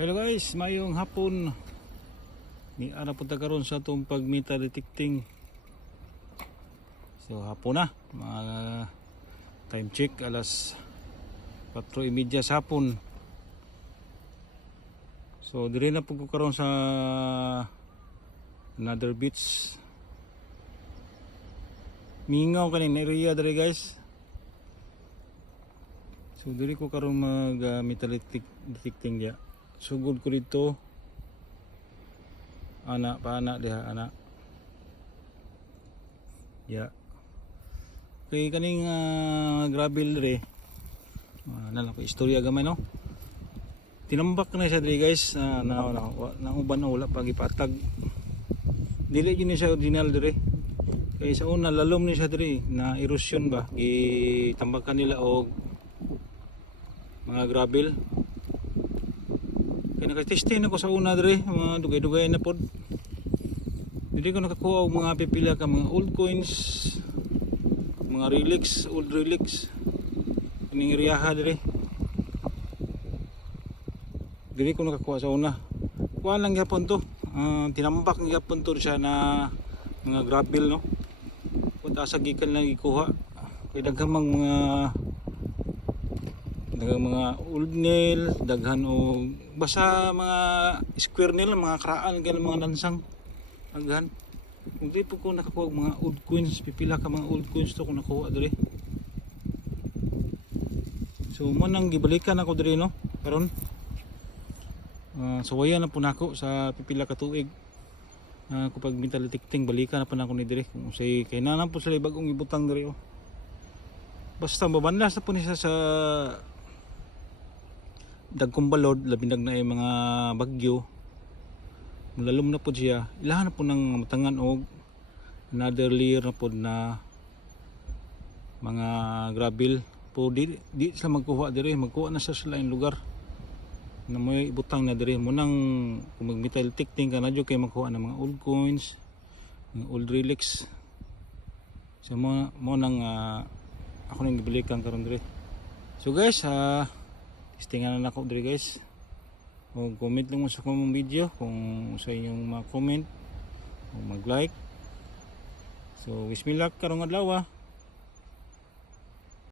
Hello guys, mayong hapon. Ni ana punta karon sa atong pag metal detecting. So hapon na, mga time check alas 4:30 sa hapon. So dire na pud ko karon sa another beach. Mingaw kanin area dire guys. So dire ko karon mag metal detecting dia. Sugod ko dito anak diha anak ya kay kaning gravel re lang ko istorya gamay no, tinambak na siya dire guys na uban na wala pa gipatag, dili gyud ni siya original dire kay sa una lalom ni siya dire na erosion ba gitambakan nila og mga gravel. Kaya nakatesting ako sa una dire, mga dugay-dugay na pod. Dili ko nakakuha og mga pipila ka mga old coins, mga relics, old relics. Ining iriyaha dire. Dili ko nakakuha sa una. Kuha lang gyapon to. Tinambak gyapon to siya na mga gravel no. Punta sa gikan lang ikuha. Kay daghang mga old nail, daghan o basta mga square nail, mga kraan, ganun mga lansang daghan. Kung di po ko nakakuha mga old coins, pipila ka mga old coins to kung nakuha dire. So mo nang gibalikan ako dire no karon. So waya na po nako sa pipila ka tuig. Kapag metal detecting balikan na po nako ni dire kung say kay nanan po sa bagong ibutang dire oh. Basta mabanlas na po niya sa dagkong balod, labindag na yung mga bagyo, mulalom na po siya, ilahan na po ng matangan og another layer na po na mga gravel po. Di sila magkuha dire, magkuha na sa sila yung lugar na may ibutang na dire. Munang kung mag metal detecting ka na dyo kayo magkuha ng mga old coins, mga old relics. So mo nang ako nang gibalikan karon dire. So guys, istingan na ako dire guys. O comment lang mo sa komong video kung sa inyong mga comment o mag like. So wish me luck karong adlaw.